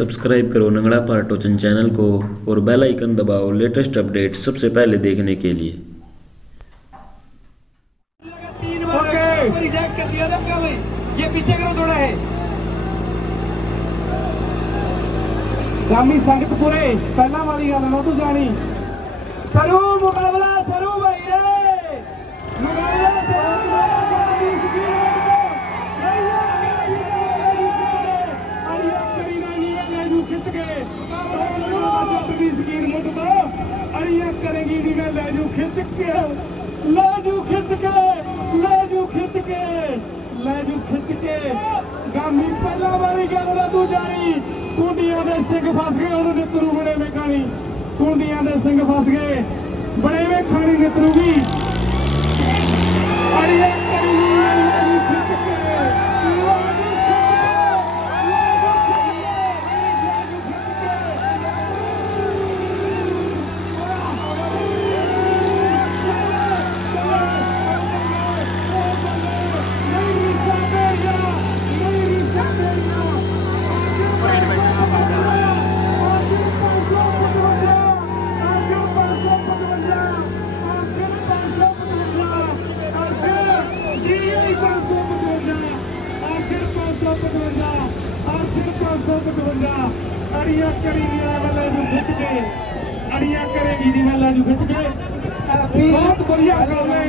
Subscribe करो नंगला पर टोचन channel को और बेल आइकन दबाओ लेटेस्ट अपडेट सबसे पहले देखने के लिए। ये पीछे करो थोड़ा है गामी संगत पूरे पहला वाली गल ना तू जानी सरू मुकाबला सरू भाई रे मुकाबला खिंच के करेगी लैजू खिंच के लैजू खिंच के लैजू खिंच के लैजू खिंच के गामी पहला वाली गल तू जानी कुंडिया के सिंह फस गए उन्होंने नितरू बड़े में खानी कुंडिया के सिंह फस गए बड़े में खानी नितरू भी खिंच के अड़िया करेगी दी मैं लाजू खिंच के बहुत बढ़िया काम है।